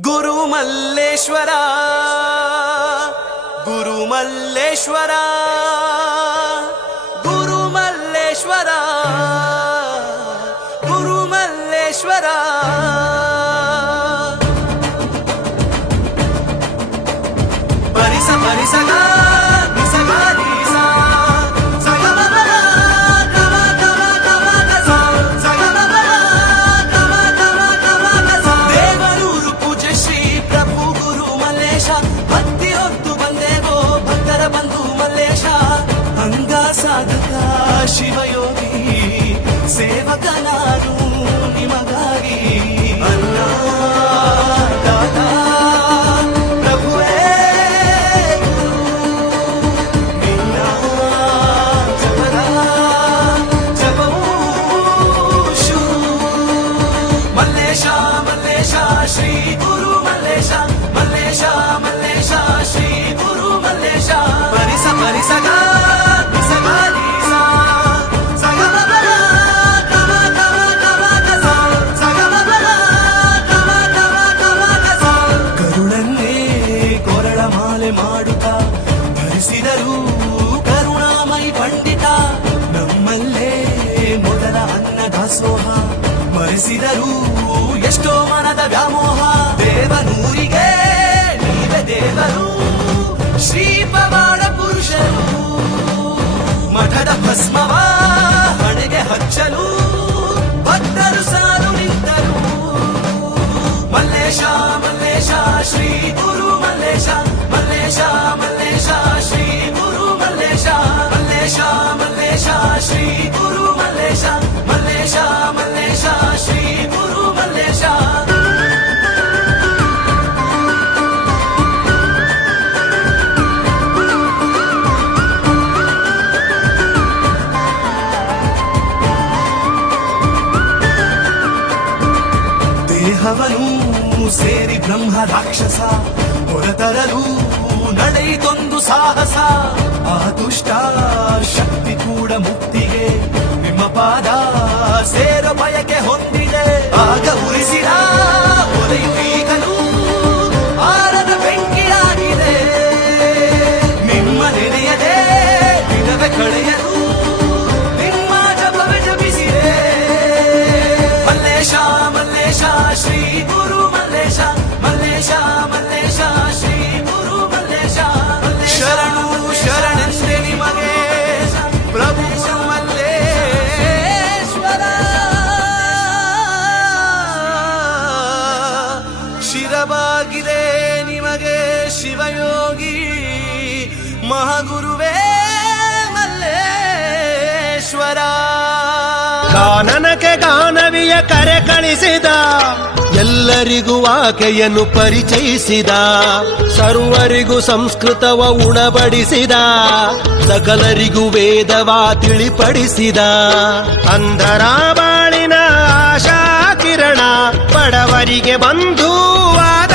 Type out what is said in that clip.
ಗುರು ಮಲ್ಲೇಶ್ವರ ಗುರು ಮಲ್ಲೇಶ್ವರ ಗುರು ಮಲ್ಲೇಶ್ವರ ಗುರು ಮಲ್ಲೇಶ್ವರ ಪರಿಸ ಪರಿಸಗ ಸಾಧಕ ಶಿವಯೋಗಿ ಸೇವಕ ನಾನು ನಿಮಗಾಗಿ ಅನ್ನ ದಾತ ಪ್ರಭುವೇ ನಿನ್ನ ಜಪದ ಜಪವೂ ಶುರು ಮಲ್ಲೇಶ ಮಲ್ಲೇಶ ಶ್ರೀ ಗುರು ಮಲ್ಲೇಶ ಮಲ್ಲೇಶ ಮಲ್ಲೇಶ ಶ್ರೀ ಗುರು ಮಲ್ಲೇಶ ಪರಿಸ ಪರಿಸಗ ಮಾಡುತ್ತಾ ಧರಿಸಿದರು ಕರುಣಾಮಯಿ ಪಂಡಿತ ನಮ್ಮಲ್ಲೇ ಮೊದಲ ಅನ್ನದಾಸೋಹ ಮರೆಸಿದರು ಎಷ್ಟೋ ಮನದ ವ್ಯಾಮೋಹ ದೇವನೂರಿಗೆ ನೀವೇ ದೇವರು ಶ್ರೀ ಪವಾಡ ಪುರುಷರು ಮಠದ ಭಸ್ಮವ ಹಣೆಗೆ ಹಚ್ಚಲು ಭಕ್ತರು ಸಾಲು ನಿಂತರು ಮಲ್ಲೇಶ ಮಲ್ಲೇಶ ಶ್ರೀ ಗುರು ಮಲ್ಲೇಶ ಮಲ್ಲೇಶ ಮಲ್ಲೇಶ ಶ್ರೀ ಗುರು ಮಲ್ಲೇಶ ಮಲ್ಲೇಶ ಮಲ್ಲೇಶ ಶ್ರೀ ಗುರು ಮಲ್ಲೇಶ ಮಲ್ಲೇಶ ಮಲ್ಲೇಶ ಶ್ರೀ ಗುರು ಮಲ್ಲೇಶ ದೇಹವನು ಸೇರಿ ಬ್ರಹ್ಮ ರಾಕ್ಷಸ ಹೊರತರಲು ನಡೆಯಿತೊಂದು ಸಾಹಸ ಆ ದುಷ್ಟ ಶಕ್ತಿ ಕೂಡ ಮುಕ್ತಿಗೆ ನಿಮ್ಮ ಪಾದ ಸೇರ ಬಯಕೆ ಹೊಂದಿದೆ ಆಗ ಉರಿಸಿದ ಒಲೆಯು ಈಗಲೂ ಆರದ ಬೆಂಕಿಯಾಗಿದೆ ನಿಮ್ಮ ನೆನೆಯದೆ ದಿನವೇ ಕಳೆಯಲು ನಿಮ್ಮ ಜಪವೇ ಜಪಿಸಿದೆ ಮಲ್ಲೇಶ ಮಲ್ಲೇಶ ಶ್ರೀ ಗುರು ಮಲ್ಲೇಶ ಮಲ್ಲೇಶ ಮಲ್ಲೇಶ ಶ್ರೀ ಗುರು ಮಲ್ಲೇಶ ಶರಣು ಶರಣೆಂದೆ ನಿಮಗೆ ಪ್ರಭು ಮಲ್ಲೇಶ್ವರ ಶಿರವಾಗಿದೆ ನಿಮಗೆ ಶಿವಯೋಗಿ ಮಹಾಗುರುವೇ ಮಲ್ಲೇಶ್ವರ ಕಾನನಕ್ಕೆ ಗಾನವಿಯ ಕರೆ ಕಳಿಸಿದ ಎಲ್ಲರಿಗೂ ಆಕೆಯನ್ನು ಪರಿಚಯಿಸಿದ ಸರ್ವರಿಗೂ ಸಂಸ್ಕೃತವ ಉಣಬಡಿಸಿದ ಸಕಲರಿಗೂ ವೇದವ ತಿಳಿಪಡಿಸಿದ ಅಂಧರ ಬಾಳಿನ ಆಶಾ ಕಿರಣ ಬಡವರಿಗೆ ಬಂಧುವಾದ